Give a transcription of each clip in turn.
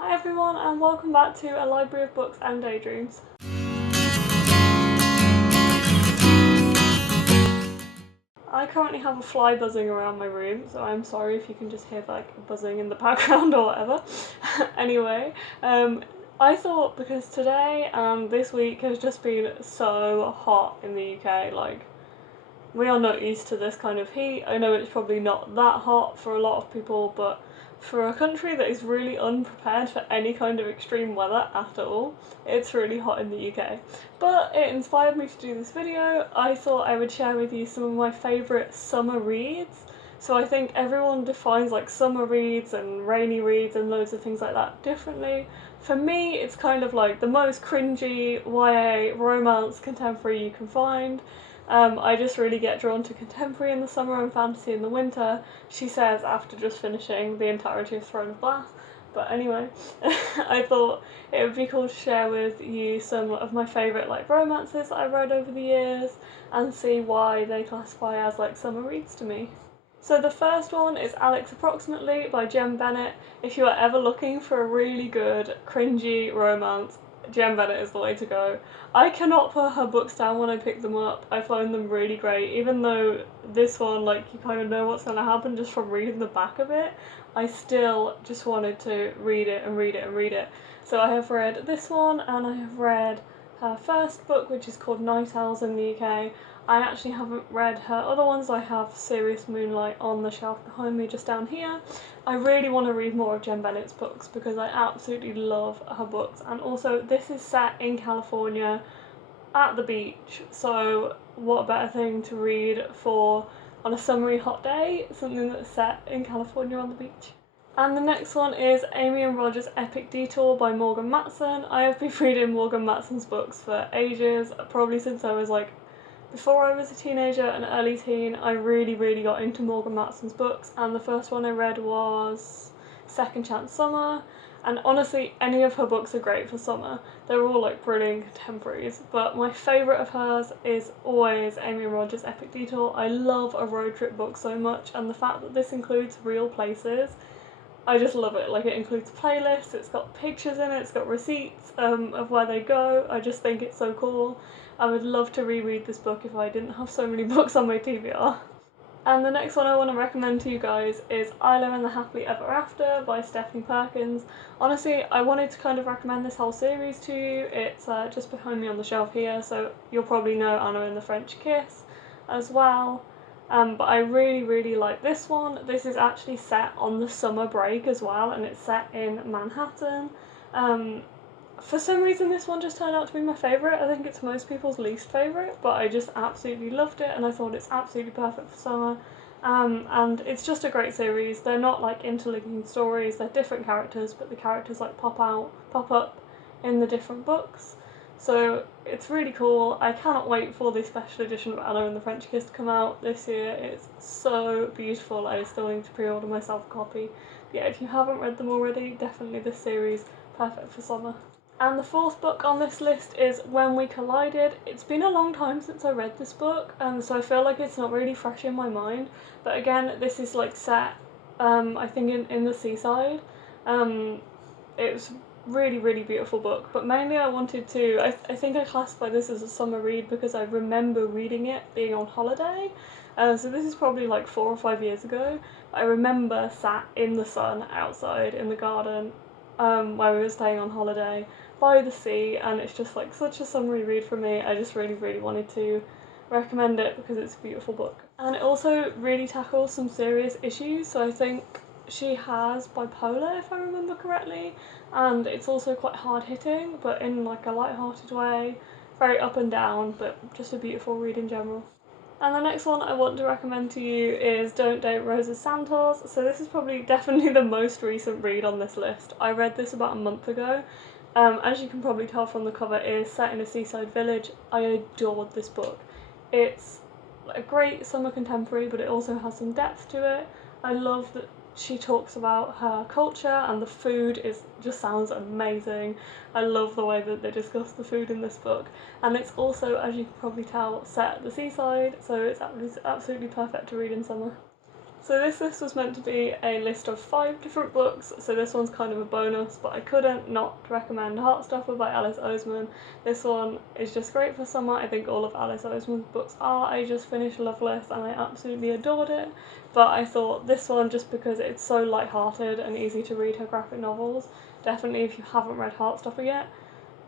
Hi everyone and welcome back to A Library of Books and Daydreams. I currently have a fly buzzing around my room, so I'm sorry if you can just hear like buzzing in the background or whatever. Anyway, I thought because today and this week has just been so hot in the UK, like we are not used to this kind of heat. I know it's probably not that hot for a lot of people, but for a country that is really unprepared for any kind of extreme weather at all, it's really hot in the UK. But it inspired me to do this video. I thought I would share with you some of my favourite summer reads. So I think everyone defines like summer reads and rainy reads and loads of things like that differently. For me, it's kind of like the most cringy YA romance contemporary you can find. I just really get drawn to contemporary in the summer and fantasy in the winter, she says after just finishing the entirety of Throne of Glass. But anyway, I thought it would be cool to share with you some of my favourite like romances that I've read over the years and see why they classify as like summer reads to me. So the first one is Alex Approximately by Jem Bennett. If you are ever looking for a really good, cringy romance, Jem Bennett is the way to go. I cannot put her books down when I pick them up. I find them really great, even though this one, like, you kind of know what's going to happen just from reading the back of it. I still just wanted to read it and read it and read it. So I have read this one and I have read her first book, which is called Night Owls in the UK. I actually haven't read her other ones. I have Serious Moonlight on the shelf behind me just down here. I really want to read more of Jem Bennett's books because I absolutely love her books, and also this is set in California at the beach, so what better thing to read for on a summery hot day, something that's set in California on the beach. And the next one is Amy and Roger's Epic Detour by Morgan Matson. I have been reading Morgan Matson's books for ages, probably since I was like before I was a teenager and early teen. I really got into Morgan Matson's books, and the first one I read was Second Chance Summer, and honestly any of her books are great for summer. They're all like brilliant contemporaries, but my favourite of hers is always Amy and Roger's Epic Detour. I love a road trip book so much, and the fact that this includes real places, I just love it. Like, it includes playlists, it's got pictures in it, it's got receipts of where they go. I just think it's so cool. I would love to reread this book if I didn't have so many books on my TBR. And the next one I want to recommend to you guys is Isla and the Happily Ever After by Stephanie Perkins. Honestly, I wanted to kind of recommend this whole series to you. It's just behind me on the shelf here, so you'll probably know Anna and the French Kiss as well. But I really like this one. This is actually set on the summer break as well, and it's set in Manhattan. For some reason this one just turned out to be my favourite. I think it's most people's least favourite, but I just absolutely loved it and I thought it's absolutely perfect for summer. And it's just a great series. They're not like interlinking stories, they're different characters, but the characters like pop up in the different books. So it's really cool. I cannot wait for the special edition of Anna and the French Kiss to come out this year. It's so beautiful. I still need to pre-order myself a copy. But yeah, if you haven't read them already, definitely this series, perfect for summer. And the fourth book on this list is When We Collided. It's been a long time since I read this book, so I feel like it's not really fresh in my mind. But again, this is like set, I think in the seaside. It was really beautiful book, but mainly I wanted to, I think I classify this as a summer read because I remember reading it being on holiday. So this is probably like 4 or 5 years ago. I remember sat in the sun outside in the garden where we were staying on holiday by the sea, and it's just like such a summery read for me. I just really wanted to recommend it because it's a beautiful book. And it also really tackles some serious issues, so I think she has bipolar if I remember correctly, and it's also quite hard hitting but in like a light-hearted way, very up and down, but just a beautiful read in general. And the next one I want to recommend to you is Don't Date Rosa Santos. So this is probably definitely the most recent read on this list. I read this about a month ago. As you can probably tell from the cover, it is set in a seaside village. I adored this book. It's a great summer contemporary, but it also has some depth to it. I love that she talks about her culture, and the food just sounds amazing. I love the way that they discuss the food in this book, and it's also, as you can probably tell, set at the seaside, so it's absolutely perfect to read in summer. So this list was meant to be a list of 5 different books, so this one's kind of a bonus, but I couldn't not recommend Heartstopper by Alice Oseman. This one is just great for summer. I think all of Alice Oseman's books are. I just finished Loveless and I absolutely adored it, but I thought this one, just because it's so light-hearted and easy to read her graphic novels, definitely if you haven't read Heartstopper yet,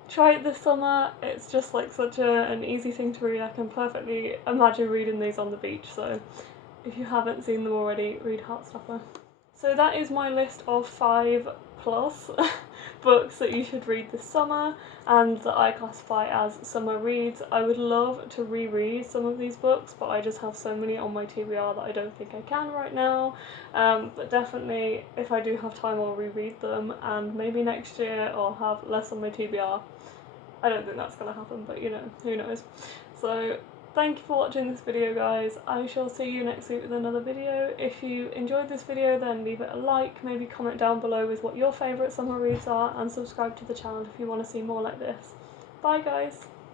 try it this summer. It's just like such an easy thing to read. I can perfectly imagine reading these on the beach, so if you haven't seen them already, read Heartstopper. So that is my list of 5 plus books that you should read this summer and that I classify as summer reads. I would love to reread some of these books, but I just have so many on my TBR that I don't think I can right now. But definitely, if I do have time, I'll reread them, and maybe next year I'll have less on my TBR. I don't think that's going to happen, but you know, who knows. So thank you for watching this video, guys. I shall see you next week with another video. If you enjoyed this video, then leave it a like, maybe comment down below with what your favourite summer reads are, and subscribe to the channel if you want to see more like this. Bye guys!